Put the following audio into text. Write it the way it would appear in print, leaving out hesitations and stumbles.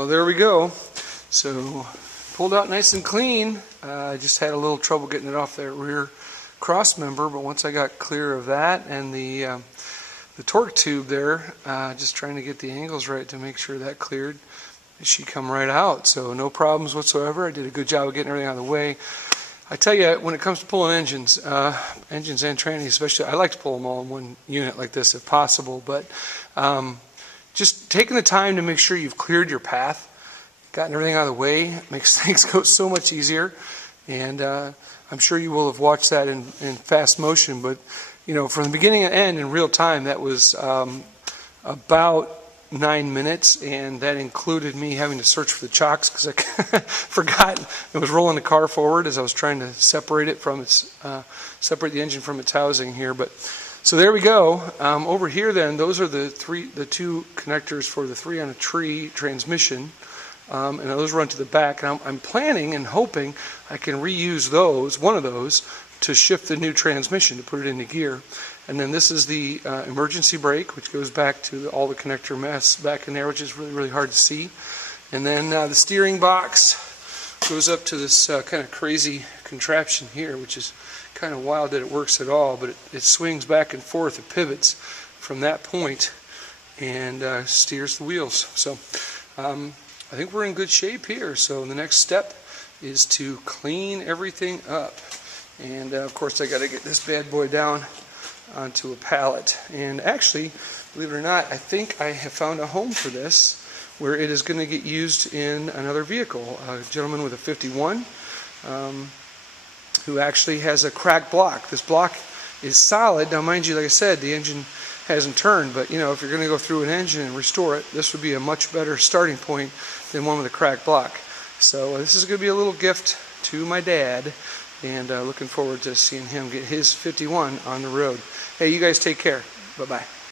Well, there we go. So pulled out nice and clean. I just had a little trouble getting it off that rear cross member, but once I got clear of that and the torque tube there, just trying to get the angles right to make sure that cleared, she come right out. So no problems whatsoever. I did a good job of getting everything out of the way. I tell you, when it comes to pulling engines and trannies especially, I like to pull them all in one unit like this if possible, but just taking the time to make sure you've cleared your path, gotten everything out of the way, makes things go so much easier. And I'm sure you will have watched that in fast motion, but you know, from the beginning to end in real time, that was about 9 minutes, and that included me having to search for the chocks because I forgot it was rolling the car forward as I was trying to separate it from its separate the engine from its housing here. But so there we go. Over here, then, those are the two connectors for the 3-on-a-tree transmission, and those run to the back. And I'm planning and hoping I can reuse one of those, to shift the new transmission, to put it into gear. And then this is the emergency brake, which goes back to all the connector mess back in there, which is really, really hard to see. And then the steering box goes up to this kind of crazy contraption here, which is kind of wild that it works at all, but it swings back and forth, it pivots from that point and steers the wheels. So I think we're in good shape here. So the next step is to clean everything up. And of course I got to get this bad boy down onto a pallet. And actually, believe it or not, I think I have found a home for this where it is going to get used in another vehicle. A gentleman with a 51 who actually has a cracked block. This block is solid. Now mind you, like I said, the engine hasn't turned, but you know, if you're going to go through an engine and restore it, this would be a much better starting point than one with a cracked block. So this is going to be a little gift to my dad, and looking forward to seeing him get his 51 on the road. Hey, you guys take care. Bye-bye.